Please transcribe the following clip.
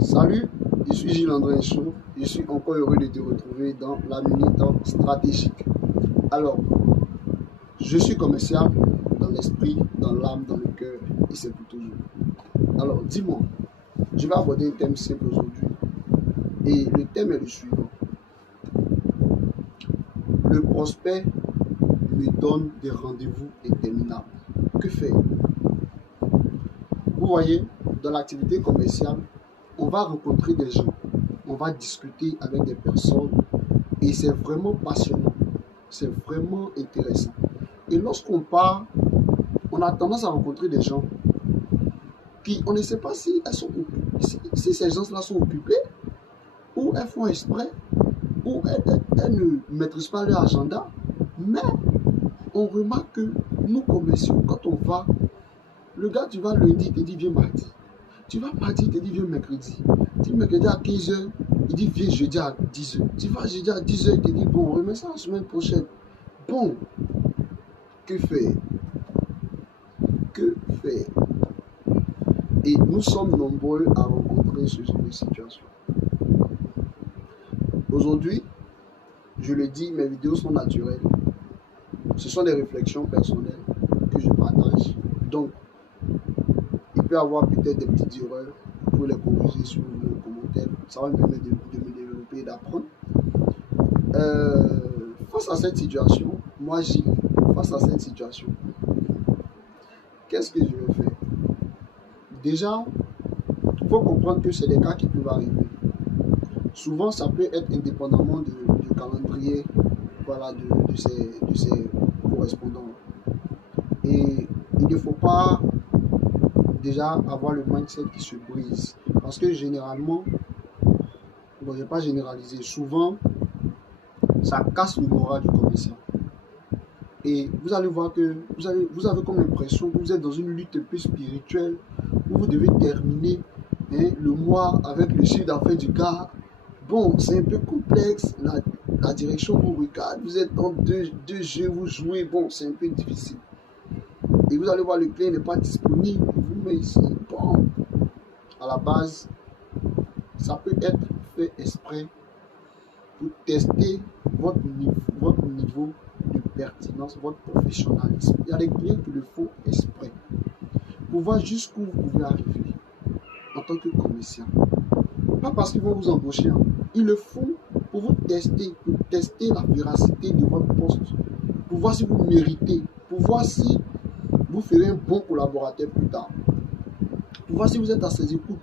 Salut, je suis Gilles-André Chaud. Je suis encore heureux de te retrouver dans la minute stratégique. Alors, je suis commercial dans l'esprit, dans l'âme, dans le cœur, et c'est pour toujours. Alors, dis-moi, je vais aborder un thème simple aujourd'hui. Et le thème est le suivant. Le prospect me donne des rendez-vous interminables. Que faire? Vous voyez, dans l'activité commerciale, on va rencontrer des gens, on va discuter avec des personnes et c'est vraiment passionnant, c'est vraiment intéressant. Et lorsqu'on part, on a tendance à rencontrer des gens qui, on ne sait pas si elles sont occupées, si ces gens-là sont occupés, ou elles font exprès, ou elles ne maîtrisent pas leur agenda, mais on remarque que nous commerciaux, quand on va, le gars, tu vas lundi, il te dit viens mardi. Tu vas mardi, il te dit viens mercredi. Tu vas mercredi à 15h, il dit viens jeudi à 10h. Tu vas jeudi à 10h, il te dit bon, remets ça la semaine prochaine. Bon, que faire? Que faire? Et nous sommes nombreux à rencontrer ce genre de situation. Aujourd'hui, je le dis, mes vidéos sont naturelles. Ce sont des réflexions personnelles que je partage. Donc, il peut y avoir peut-être des petites erreurs. Vous pouvez les corriger sur vos commentaires. Ça va me permettre de me développer et d'apprendre. Face à cette situation, moi Gilles, face à cette situation, qu'est-ce que je vais faire? Déjà, il faut comprendre que c'est des cas qui peuvent arriver. Souvent, ça peut être indépendamment du calendrier, voilà, de ces correspondants. Et il ne faut pas déjà avoir le mindset qui se brise. Parce que généralement, bon, je ne vais pas généraliser, souvent, ça casse le moral du commercial. Et vous allez voir que vous avez comme l'impression que vous êtes dans une lutte un peu spirituelle où vous devez terminer le mois avec le chiffre d'affaires du gars. Bon, c'est un peu complexe, la direction vous regarde, vous êtes dans deux jeux, vous jouez, bon, c'est un peu difficile. Et vous allez voir, le client n'est pas disponible, vous mettez ici. Bon, à la base, ça peut être fait exprès pour tester votre niveau de pertinence, votre professionnalisme. Il y a des clients qui le font exprès pour voir jusqu'où vous pouvez arriver en tant que commercial. Pas parce qu'ils vont vous embaucher, hein. Ils le font pour vous tester, pour tester la véracité de votre poste, pour voir si vous méritez, pour voir si vous ferez un bon collaborateur plus tard, pour voir si vous êtes à ses écoutes.